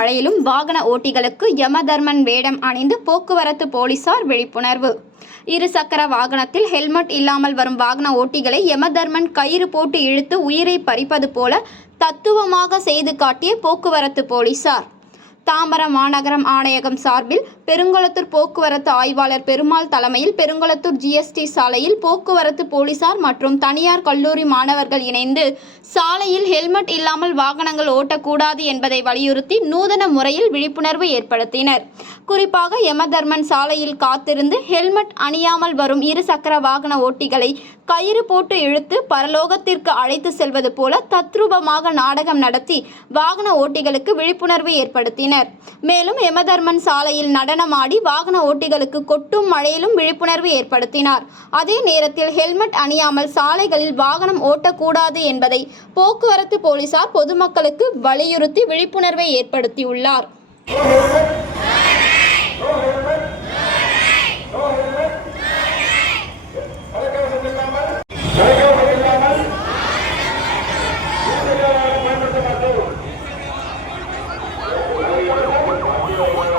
மழையிலும் வாகன ஓட்டிகளுக்கு யமதர்மன் வேடம் அணிந்து போக்குவரத்து போலீசார் விழிப்புணர்வு. இருசக்கர வாகனத்தில் ஹெல்மெட் இல்லாமல் வரும் வாகன ஓட்டிகளை யமதர்மன் கயிறு போட்டு இழுத்து உயிரை பறிப்பது போல தத்துவமாக செய்து காட்டிய போக்குவரத்து போலீசார். தாம்பரம் மாநகரம் ஆணையகம் சார்பில் பெருங்குளத்தூர் போக்குவரத்து ஆய்வாளர் பெருமாள் தலைமையில் பெருங்குளத்தூர் ஜிஎஸ்டி சாலையில் போக்குவரத்து போலீசார் மற்றும் தனியார் கல்லூரி மாணவர்கள் இணைந்து சாலையில் ஹெல்மெட் இல்லாமல் வாகனங்கள் ஓட்டக்கூடாது என்பதை வலியுறுத்தி நூதன முறையில் விழிப்புணர்வு ஏற்படுத்தினர். குறிப்பாக யமதர்மன் சாலையில் காத்திருந்து ஹெல்மெட் அணியாமல் வரும் இருசக்கர வாகன ஓட்டிகளை கயிறு போட்டு இழுத்து பரலோகத்திற்கு அழைத்து செல்வது போல தத்ரூபமாக நாடகம் நடத்தி வாகன ஓட்டிகளுக்கு விழிப்புணர்வு ஏற்படுத்தினர். மேலும் யமதர்மன் சாலையில் நடனமாடி வாகன ஓட்டிகளுக்கு கொட்டும் மழையிலும் விழிப்புணர்வு ஏற்படுத்தினார். அதே நேரத்தில் ஹெல்மெட் அணியாமல் சாலைகளில் வாகனம் ஓட்டக்கூடாது என்பதை போக்குவரத்து போலீசார் பொதுமக்களுக்கு வலியுறுத்தி விழிப்புணர்வை ஏற்படுத்தியுள்ளார்.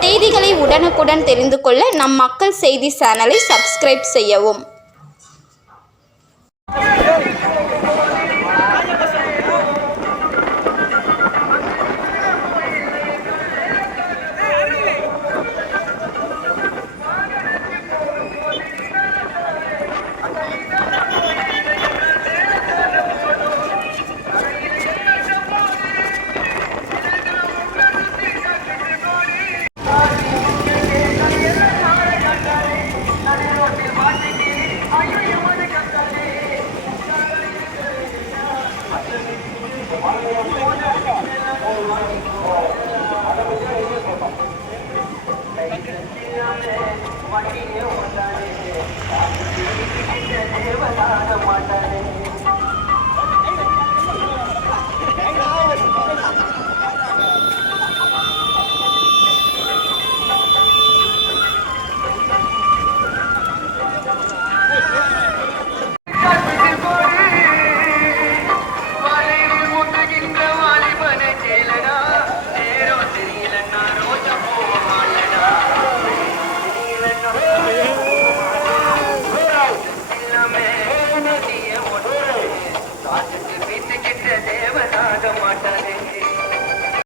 செய்திகளை உடனுக்குடன் தெரிந்து கொள்ள நம் மக்கள் செய்தி சேனலை சப்ஸ்கிரைப் செய்யவும்.